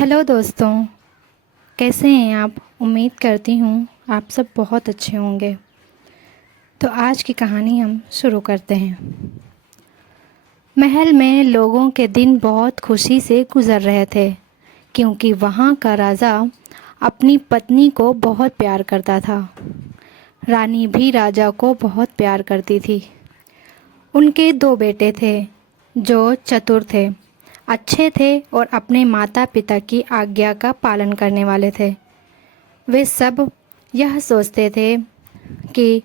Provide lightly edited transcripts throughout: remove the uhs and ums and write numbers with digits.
Hello दोस्तों, कैसे हैं आप। उम्मीद करती हूँ आप सब बहुत अच्छे होंगे। तो आज की कहानी हम शुरू करते हैं। महल में लोगों के दिन बहुत खुशी से गुजर रहे थे, क्योंकि वहाँ का राजा अपनी पत्नी को बहुत प्यार करता था। रानी भी राजा को बहुत प्यार करती थी। उनके दो बेटे थे जो चतुर थे, अच्छे थे और अपने माता पिता की आज्ञा का पालन करने वाले थे। वे सब यह सोचते थे कि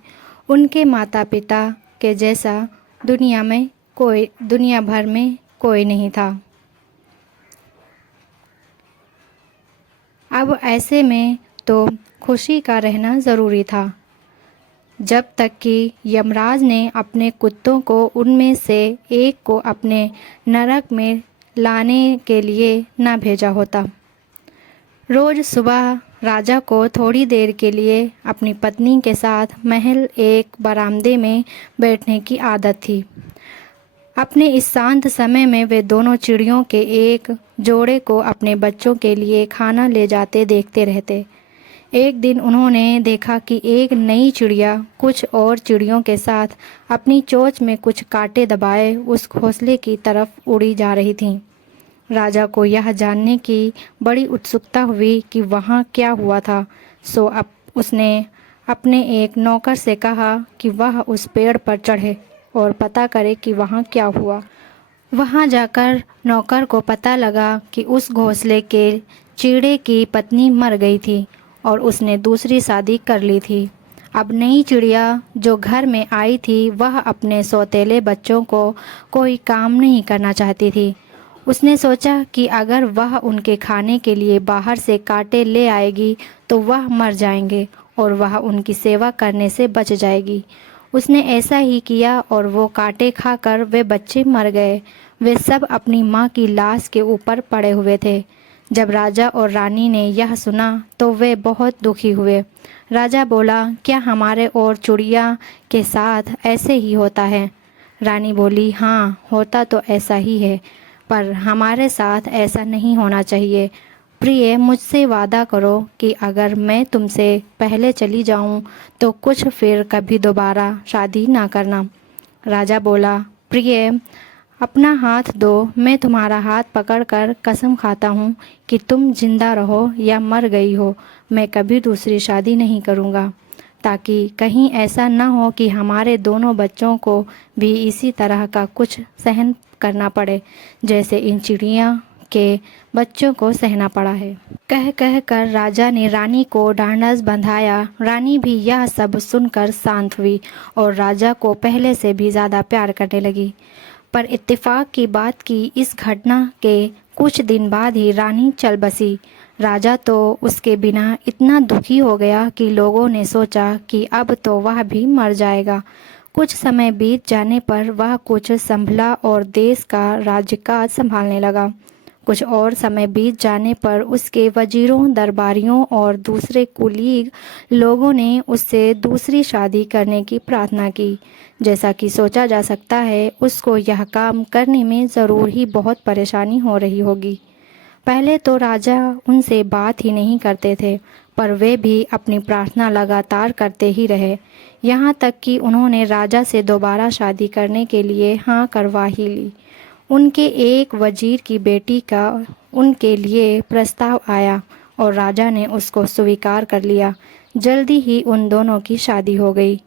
उनके माता पिता के जैसा दुनिया भर में कोई नहीं था। अब ऐसे में तो खुशी का रहना ज़रूरी था, जब तक कि यमराज ने अपने कुत्तों को उनमें से एक को अपने नरक में लाने के लिए न भेजा होता। रोज़ सुबह राजा को थोड़ी देर के लिए अपनी पत्नी के साथ महल एक बरामदे में बैठने की आदत थी। अपने इस शांत समय में वे दोनों चिड़ियों के एक जोड़े को अपने बच्चों के लिए खाना ले जाते देखते रहते। एक दिन उन्होंने देखा कि एक नई चिड़िया कुछ और चिड़ियों के साथ अपनी चोंच में कुछ कांटे दबाए उस घोंसले की तरफ उड़ी जा रही थी। राजा को यह जानने की बड़ी उत्सुकता हुई कि वहाँ क्या हुआ था। सो अब उसने अपने एक नौकर से कहा कि वह उस पेड़ पर चढ़े और पता करे कि वहाँ क्या हुआ। वहाँ जाकर नौकर को पता लगा कि उस घोंसले के चिड़े की पत्नी मर गई थी और उसने दूसरी शादी कर ली थी। अब नई चिड़िया जो घर में आई थी वह अपने सौतेले बच्चों को कोई काम नहीं करना चाहती थी। उसने सोचा कि अगर वह उनके खाने के लिए बाहर से कांटे ले आएगी तो वह मर जाएंगे और वह उनकी सेवा करने से बच जाएगी। उसने ऐसा ही किया और वो कांटे खाकर वे बच्चे मर गए। वे सब अपनी माँ की लाश के ऊपर पड़े हुए थे। जब राजा और रानी ने यह सुना तो वे बहुत दुखी हुए। राजा बोला, क्या हमारे और चिड़िया के साथ ऐसे ही होता है? रानी बोली, हाँ, होता तो ऐसा ही है, पर हमारे साथ ऐसा नहीं होना चाहिए। प्रिय, मुझसे वादा करो कि अगर मैं तुमसे पहले चली जाऊं तो कुछ फिर कभी दोबारा शादी ना करना। राजा बोला, प्रिय, अपना हाथ दो, मैं तुम्हारा हाथ पकड़कर कसम खाता हूँ कि तुम जिंदा रहो या मर गई हो, मैं कभी दूसरी शादी नहीं करूँगा, ताकि कहीं ऐसा न हो कि हमारे दोनों बच्चों को भी इसी तरह का कुछ सहन करना पड़े जैसे इन चिड़िया के बच्चों को सहना पड़ा है। कह कह कर राजा ने रानी को ढांढस बंधाया। रानी भी यह सब सुनकर शांत हुई और राजा को पहले से भी ज़्यादा प्यार करने लगी। पर इत्तेफाक की बात की इस घटना के कुछ दिन बाद ही रानी चल बसी। राजा तो उसके बिना इतना दुखी हो गया कि लोगों ने सोचा कि अब तो वह भी मर जाएगा। कुछ समय बीत जाने पर वह कुछ संभला और देश का राज्यकाज संभालने लगा। कुछ और समय बीत जाने पर उसके वजीरों, दरबारियों और दूसरे कुलीग लोगों ने उससे दूसरी शादी करने की प्रार्थना की। जैसा कि सोचा जा सकता है, उसको यह काम करने में ज़रूर ही बहुत परेशानी हो रही होगी। पहले तो राजा उनसे बात ही नहीं करते थे, पर वे भी अपनी प्रार्थना लगातार करते ही रहे। यहाँ तक कि उन्होंने राजा से दोबारा शादी करने के लिए हाँ करवा ही ली। उनके एक वजीर की बेटी का उनके लिए प्रस्ताव आया और राजा ने उसको स्वीकार कर लिया। जल्दी ही उन दोनों की शादी हो गई।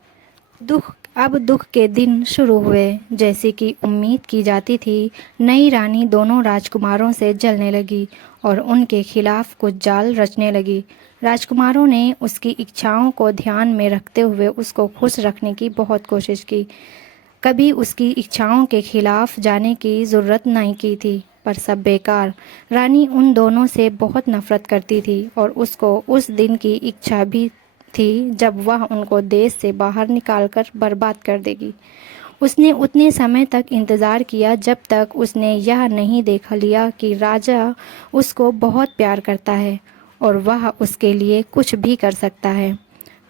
अब दुख के दिन शुरू हुए। जैसे कि उम्मीद की जाती थी, नई रानी दोनों राजकुमारों से जलने लगी और उनके खिलाफ कुछ जाल रचने लगी। राजकुमारों ने उसकी इच्छाओं को ध्यान में रखते हुए उसको खुश रखने की बहुत कोशिश की। कभी उसकी इच्छाओं के खिलाफ जाने की ज़रूरत नहीं की थी, पर सब बेकार। रानी उन दोनों से बहुत नफरत करती थी और उसको उस दिन की इच्छा भी थी जब वह उनको देश से बाहर निकालकर बर्बाद कर देगी। उसने उतने समय तक इंतज़ार किया जब तक उसने यह नहीं देख लिया कि राजा उसको बहुत प्यार करता है और वह उसके लिए कुछ भी कर सकता है।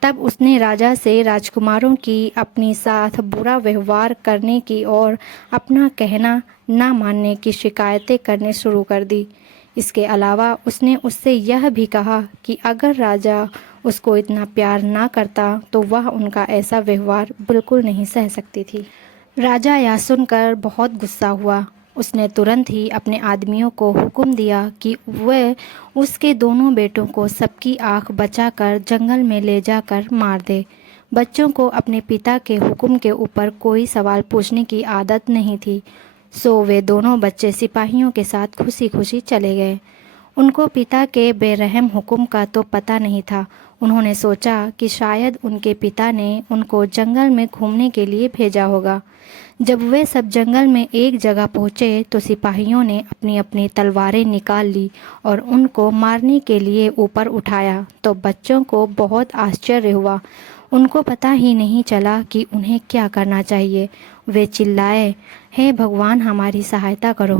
तब उसने राजा से राजकुमारों की अपनी साथ बुरा व्यवहार करने की और अपना कहना ना मानने की शिकायतें करने शुरू कर दी। इसके अलावा उसने उससे यह भी कहा कि अगर राजा उसको इतना प्यार ना करता तो वह उनका ऐसा व्यवहार बिल्कुल नहीं सह सकती थी। राजा यह सुनकर बहुत गुस्सा हुआ। उसने तुरंत ही अपने आदमियों को हुक्म दिया कि वे उसके दोनों बेटों को सबकी आंख बचाकर जंगल में ले जाकर मार दे। बच्चों को अपने पिता के हुक्म के ऊपर कोई सवाल पूछने की आदत नहीं थी, सो वे दोनों बच्चे सिपाहियों के साथ खुशी खुशी चले गए। उनको पिता के बेरहम हुक्म का तो पता नहीं था। उन्होंने सोचा कि शायद उनके पिता ने उनको जंगल में घूमने के लिए भेजा होगा। जब वे सब जंगल में एक जगह पहुँचे तो सिपाहियों ने अपनी अपनी तलवारें निकाल ली और उनको मारने के लिए ऊपर उठाया तो बच्चों को बहुत आश्चर्य हुआ। उनको पता ही नहीं चला कि उन्हें क्या करना चाहिए। वे चिल्लाए, हे भगवान, हमारी सहायता करो।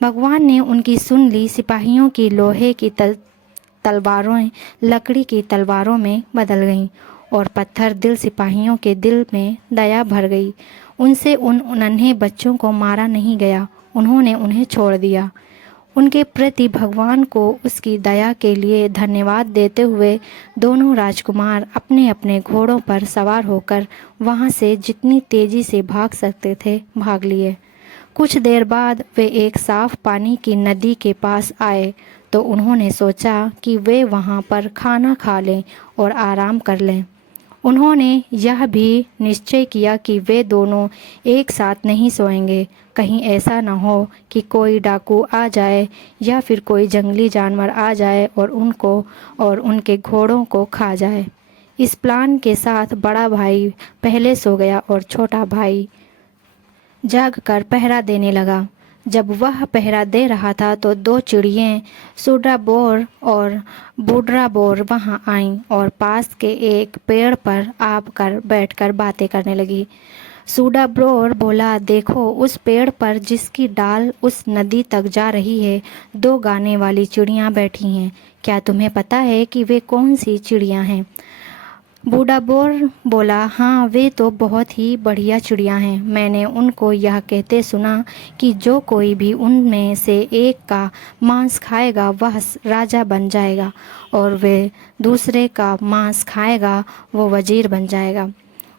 भगवान ने उनकी सुन ली। सिपाहियों की लोहे की तलवारें लकड़ी की तलवारों में बदल गईं और पत्थर दिल सिपाहियों के दिल में दया भर गई। उनसे उन नन्हे बच्चों को मारा नहीं गया, उन्होंने उन्हें छोड़ दिया। उनके प्रति भगवान को उसकी दया के लिए धन्यवाद देते हुए दोनों राजकुमार अपने अपने घोड़ों पर सवार होकर वहां से जितनी तेजी से भाग सकते थे भाग लिए। कुछ देर बाद वे एक साफ पानी की नदी के पास आए तो उन्होंने सोचा कि वे वहां पर खाना खा लें और आराम कर लें। उन्होंने यह भी निश्चय किया कि वे दोनों एक साथ नहीं सोएंगे। कहीं ऐसा न हो कि कोई डाकू आ जाए या फिर कोई जंगली जानवर आ जाए और उनको और उनके घोड़ों को खा जाए। इस प्लान के साथ बड़ा भाई पहले सो गया और छोटा भाई जागकर पहरा देने लगा। जब वह पहरा दे रहा था तो दो चिड़ियाँ सुडाबोर और बुड्राबोर वहां आईं और पास के एक पेड़ पर आकर बैठकर बातें करने लगी। सुडाबोर बोला, देखो, उस पेड़ पर जिसकी डाल उस नदी तक जा रही है, दो गाने वाली चिड़ियाँ बैठी हैं। क्या तुम्हें पता है कि वे कौन सी चिड़ियाँ हैं? बूढ़ाबोर बोला, हाँ, वे तो बहुत ही बढ़िया चिड़िया हैं। मैंने उनको यह कहते सुना कि जो कोई भी उनमें से एक का मांस खाएगा वह राजा बन जाएगा और वे दूसरे का मांस खाएगा वो वजीर बन जाएगा।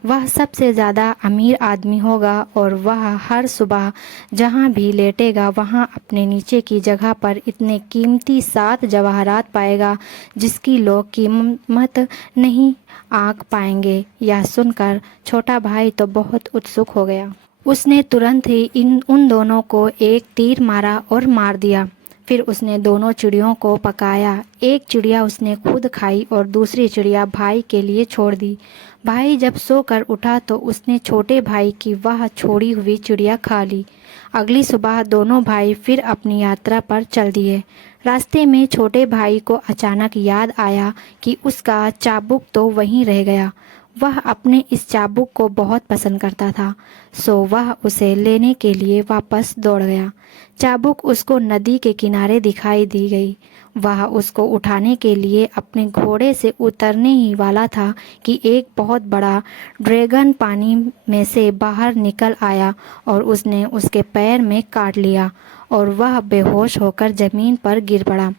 वह सबसे ज़्यादा अमीर आदमी होगा और वह हर सुबह जहाँ भी लेटेगा वहाँ अपने नीचे की जगह पर इतने कीमती 7 जवाहरात पाएगा जिसकी लोग कीमत नहीं आंक पाएंगे। यह सुनकर छोटा भाई तो बहुत उत्सुक हो गया। उसने तुरंत ही उन दोनों को एक तीर मारा और मार दिया। फिर उसने दोनों चिड़ियों को पकाया। एक चिड़िया उसने खुद खाई और दूसरी चिड़िया भाई के लिए छोड़ दी। भाई जब सोकर उठा तो उसने छोटे भाई की वह छोड़ी हुई चिड़िया खा ली। अगली सुबह दोनों भाई फिर अपनी यात्रा पर चल दिए। रास्ते में छोटे भाई को अचानक याद आया कि उसका चाबुक तो वहीं रह गया। वह अपने इस चाबुक को बहुत पसंद करता था, सो वह उसे लेने के लिए वापस दौड़ गया। चाबुक उसको नदी के किनारे दिखाई दी गई। वह उसको उठाने के लिए अपने घोड़े से उतरने ही वाला था कि एक बहुत बड़ा ड्रैगन पानी में से बाहर निकल आया और उसने उसके पैर में काट लिया और वह बेहोश होकर ज़मीन पर गिर पड़ा।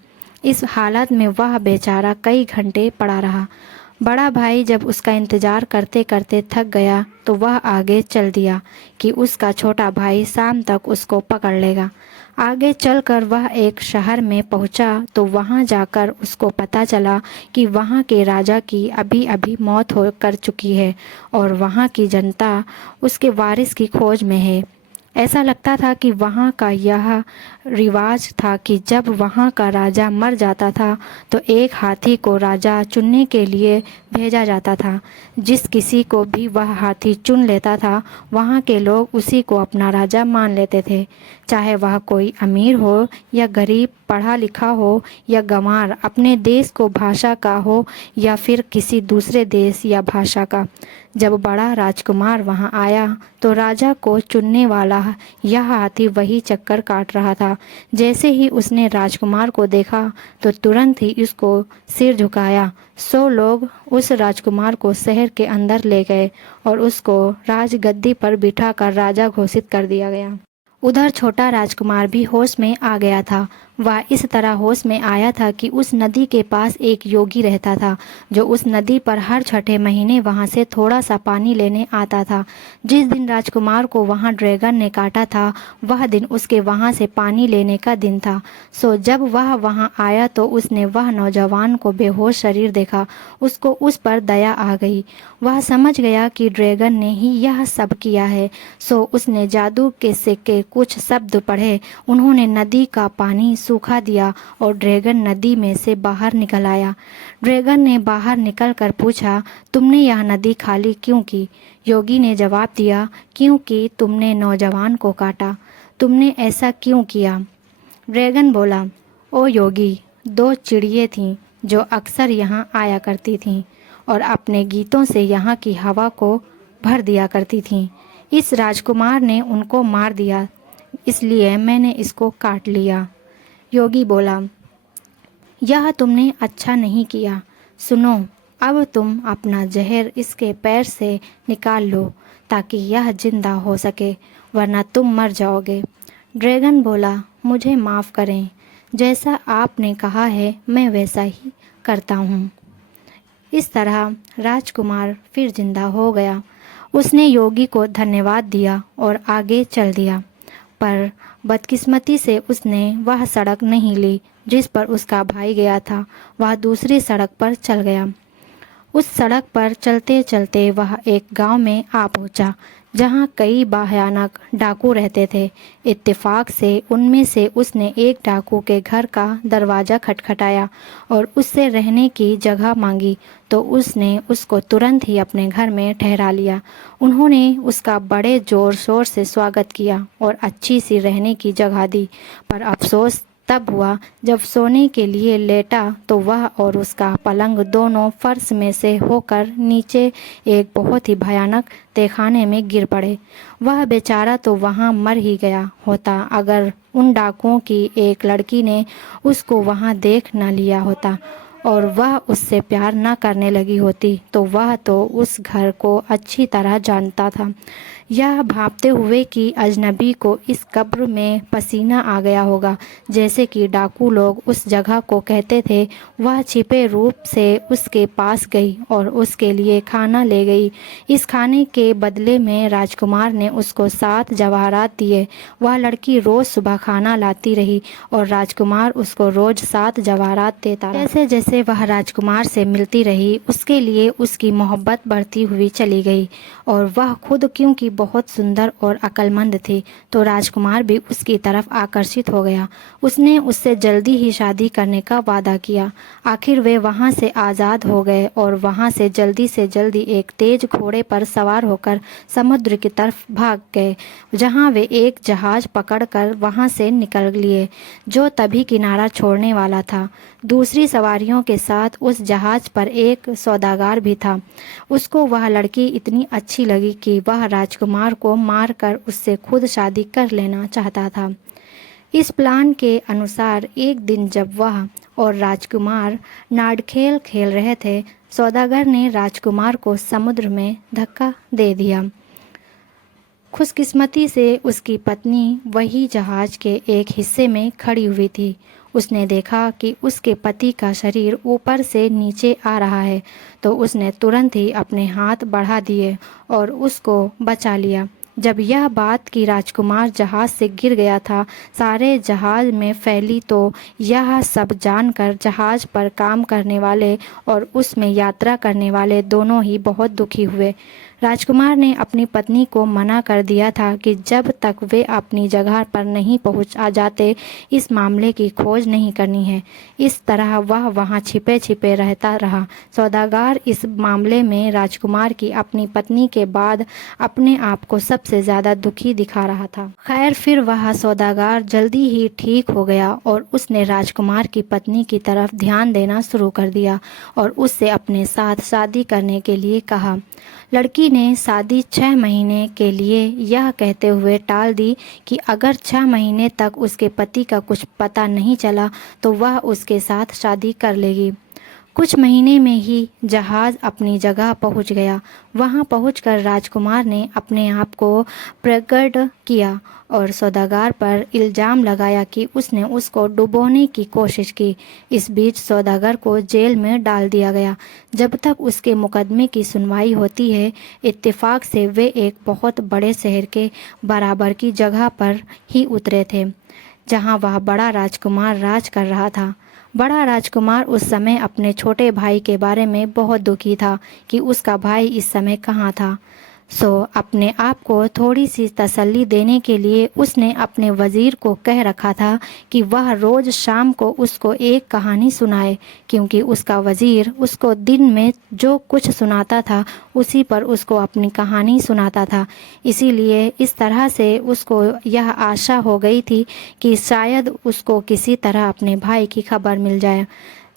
इस हालत में वह बेचारा कई घंटे पड़ा रहा। बड़ा भाई जब उसका इंतज़ार करते करते थक गया तो वह आगे चल दिया कि उसका छोटा भाई शाम तक उसको पकड़ लेगा। आगे चलकर वह एक शहर में पहुंचा तो वहां जाकर उसको पता चला कि वहां के राजा की अभी अभी मौत हो कर चुकी है और वहां की जनता उसके वारिस की खोज में है। ऐसा लगता था कि वहाँ का यह रिवाज था कि जब वहाँ का राजा मर जाता था तो एक हाथी को राजा चुनने के लिए भेजा जाता था। जिस किसी को भी वह हाथी चुन लेता था वहाँ के लोग उसी को अपना राजा मान लेते थे, चाहे वह कोई अमीर हो या गरीब, पढ़ा लिखा हो या गंवार, अपने देश को भाषा का हो या फिर किसी दूसरे देश या भाषा का। जब बड़ा राजकुमार वहां आया तो राजा को चुनने वाला यह हाथी वही चक्कर काट रहा था। जैसे ही उसने राजकुमार को देखा तो तुरंत ही उसको सिर झुकाया। 100 लोग उस राजकुमार को शहर के अंदर ले गए और उसको राजगद्दी पर बिठाकर राजा घोषित कर दिया गया। उधर छोटा राजकुमार भी होश में आ गया था। वह इस तरह होश में आया था कि उस नदी के पास एक योगी रहता था, जो उस नदी पर हर छठे महीने वहां से थोड़ा सा पानी लेने आता था। जिस दिन राजकुमार को वहां ड्रैगन ने काटा था, वह दिन उसके वहां से पानी लेने का दिन था। सो जब वह वहां आया तो उसने वह नौजवान को बेहोश शरीर देखा। उसको उस पर दया आ गई। वह समझ गया कि ड्रैगन ने ही यह सब किया है। सो उसने जादू के सिक्के कुछ शब्द पढ़े। उन्होंने नदी का पानी सूखा दिया और ड्रैगन नदी में से बाहर निकल आया। ड्रैगन ने बाहर निकलकर पूछा, तुमने यह नदी खाली क्यों की? योगी ने जवाब दिया, क्योंकि तुमने नौजवान को काटा। तुमने ऐसा क्यों किया? ड्रैगन बोला, ओ योगी, दो चिड़िए थीं जो अक्सर यहाँ आया करती थीं और अपने गीतों से यहाँ की हवा को भर दिया करती थीं। इस राजकुमार ने उनको मार दिया, इसलिए मैंने इसको काट लिया। योगी बोला, यह तुमने अच्छा नहीं किया। सुनो, अब तुम अपना जहर इसके पैर से निकाल लो ताकि यह जिंदा हो सके, वरना तुम मर जाओगे। ड्रैगन बोला, मुझे माफ़ करें, जैसा आपने कहा है मैं वैसा ही करता हूँ। इस तरह राजकुमार फिर जिंदा हो गया। उसने योगी को धन्यवाद दिया और आगे चल दिया, पर बदकिस्मती से उसने वह सड़क नहीं ली जिस पर उसका भाई गया था। वह दूसरी सड़क पर चल गया। उस सड़क पर चलते चलते वह एक गांव में आ पहुंचा, जहां कई भयानक डाकू रहते थे। इत्तेफाक से उनमें से उसने एक डाकू के घर का दरवाज़ा खटखटाया और उससे रहने की जगह मांगी, तो उसने उसको तुरंत ही अपने घर में ठहरा लिया। उन्होंने उसका बड़े ज़ोर शोर से स्वागत किया और अच्छी सी रहने की जगह दी, पर अफसोस तब हुआ जब सोने के लिए लेटा तो वह और उसका पलंग दोनों फर्श में से होकर नीचे एक बहुत ही भयानक तहखाने में गिर पड़े। वह बेचारा तो वहाँ मर ही गया होता अगर उन डाकुओं की एक लड़की ने उसको वहाँ देख न लिया होता और वह उससे प्यार न करने लगी होती, तो वह तो उस घर को अच्छी तरह जानता था। यह भांपते हुए कि अजनबी को इस कब्र में पसीना आ गया होगा, जैसे कि डाकू लोग उस जगह को कहते थे। वह छिपे रूप से उसके पास गई और उसके लिए खाना ले गई। इस खाने के बदले में राजकुमार ने उसको 7 जवाहरात दिए। वह लड़की रोज़ सुबह खाना लाती रही और राजकुमार उसको रोज़ 7 जवाहरात देता रहा। जैसे जैसे वह राजकुमार से मिलती रही, उसके लिए उसकी मोहब्बत बढ़ती हुई चली गई और वह खुद क्योंकि बहुत सुंदर और अक्लमंद थी, तो राजकुमार भी उसकी तरफ आकर्षित हो गया। उसने उससे जल्दी ही शादी करने का वादा किया। आखिर वे वहाँ से आज़ाद हो गए और वहाँ से जल्दी एक तेज घोड़े पर सवार होकर समुद्र की तरफ भाग गए, जहाँ वे एक जहाज़ पकड़कर वहाँ से निकल लिए, जो तभी किनारा छोड़ने वाला था। दूसरी सवारियों के साथ उस जहाज़ पर एक सौदागर भी था। उसको वह लड़की इतनी अच्छी लगी कि वह राजकुमार को मारकर उससे खुद शादी कर लेना चाहता था। इस प्लान के अनुसार एक दिन जब वह और राजकुमार नारखेल खेल रहे थे, सौदागर ने राजकुमार को समुद्र में धक्का दे दिया। खुशकिस्मती से उसकी पत्नी वही जहाज़ के एक हिस्से में खड़ी हुई थी। उसने देखा कि उसके पति का शरीर ऊपर से नीचे आ रहा है, तो उसने तुरंत ही अपने हाथ बढ़ा दिए और उसको बचा लिया। जब यह बात कि राजकुमार जहाज़ से गिर गया था सारे जहाज़ में फैली, तो यह सब जानकर जहाज़ पर काम करने वाले और उसमें यात्रा करने वाले दोनों ही बहुत दुखी हुए। राजकुमार ने अपनी पत्नी को मना कर दिया था कि जब तक वे अपनी जगह पर नहीं पहुंच जाते, इस मामले की खोज नहीं करनी है। इस तरह वह वहां छिपे छिपे रहता रहा। सौदागर इस मामले में राजकुमार की अपनी पत्नी के बाद अपने आप को सबसे ज़्यादा दुखी दिखा रहा था। खैर, फिर वह सौदागर जल्दी ही ठीक हो गया और उसने राजकुमार की पत्नी की तरफ ध्यान देना शुरू कर दिया और उससे अपने साथ शादी करने के लिए कहा। लड़की ने शादी 6 महीने के लिए यह कहते हुए टाल दी कि अगर 6 महीने तक उसके पति का कुछ पता नहीं चला तो वह उसके साथ शादी कर लेगी। कुछ महीने में ही जहाज़ अपनी जगह पहुंच गया। वहां पहुंचकर राजकुमार ने अपने आप को प्रकट किया और सौदागर पर इल्ज़ाम लगाया कि उसने उसको डुबोने की कोशिश की। इस बीच सौदागर को जेल में डाल दिया गया। जब तक उसके मुकदमे की सुनवाई होती है, इत्तेफाक से वे एक बहुत बड़े शहर के बराबर की जगह पर ही उतरे थे, जहां वह बड़ा राजकुमार राज कर रहा था। बड़ा राजकुमार उस समय अपने छोटे भाई के बारे में बहुत दुखी था कि उसका भाई इस समय कहाँ था। अपने आप को थोड़ी सी तसल्ली देने के लिए उसने अपने वज़ीर को कह रखा था कि वह रोज़ शाम को उसको एक कहानी सुनाए, क्योंकि उसका वज़ीर उसको दिन में जो कुछ सुनाता था उसी पर उसको अपनी कहानी सुनाता था। इसीलिए इस तरह से उसको यह आशा हो गई थी कि शायद उसको किसी तरह अपने भाई की खबर मिल जाए।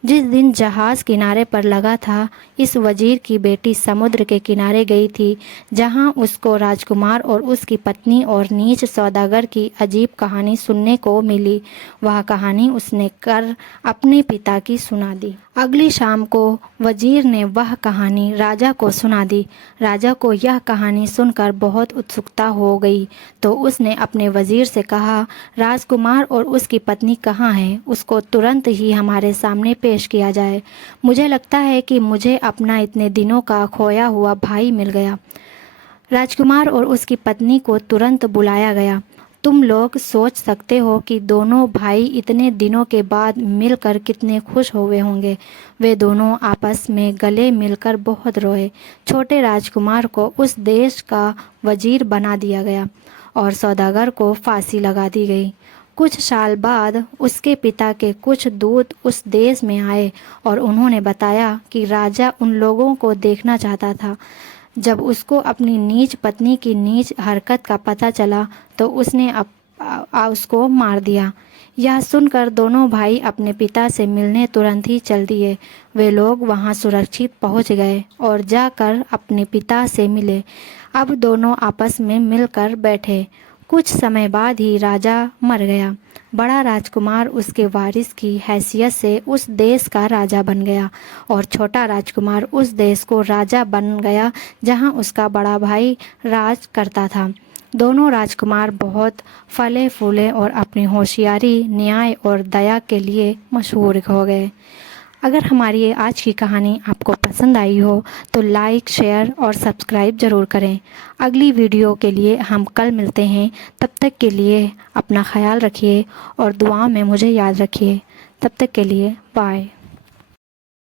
जिस दिन जहाज़ किनारे पर लगा था, इस वजीर की बेटी समुद्र के किनारे गई थी, जहां उसको राजकुमार और उसकी पत्नी और नीच सौदागर की अजीब कहानी सुनने को मिली। वह कहानी उसने कर अपने पिता की सुना दी। अगली शाम को वजीर ने वह कहानी राजा को सुना दी। राजा को यह कहानी सुनकर बहुत उत्सुकता हो गई, तो उसने अपने वजीर से कहा, राजकुमार और उसकी पत्नी कहाँ हैं? उसको तुरंत ही हमारे सामने पेश किया जाए। मुझे लगता है कि मुझे अपना इतने दिनों का खोया हुआ भाई मिल गया। राजकुमार और उसकी पत्नी को तुरंत बुलाया गया। तुम लोग सोच सकते हो कि दोनों भाई इतने दिनों के बाद मिलकर कितने खुश हुए होंगे। वे दोनों आपस में गले मिलकर बहुत रोए। छोटे राजकुमार को उस देश का वजीर बना दिया गया और सौदागर को फांसी लगा दी गई। कुछ साल बाद उसके पिता के कुछ दूत उस देश में आए और उन्होंने बताया कि राजा उन लोगों को देखना चाहता था। जब उसको अपनी नीच पत्नी की नीच हरकत का पता चला तो उसने उसको मार दिया। यह सुनकर दोनों भाई अपने पिता से मिलने तुरंत ही चल दिए। वे लोग वहां सुरक्षित पहुंच गए और जाकर अपने पिता से मिले। अब दोनों आपस में मिलकर बैठे। कुछ समय बाद ही राजा मर गया। बड़ा राजकुमार उसके वारिस की हैसियत से उस देश का राजा बन गया और छोटा राजकुमार उस देश को राजा बन गया जहां उसका बड़ा भाई राज करता था। दोनों राजकुमार बहुत फले फूले और अपनी होशियारी, न्याय और दया के लिए मशहूर हो गए। अगर हमारी ये आज की कहानी आपको पसंद आई हो तो लाइक, शेयर और सब्सक्राइब ज़रूर करें। अगली वीडियो के लिए हम कल मिलते हैं। तब तक के लिए अपना ख्याल रखिए और दुआ में मुझे याद रखिए। तब तक के लिए बाय।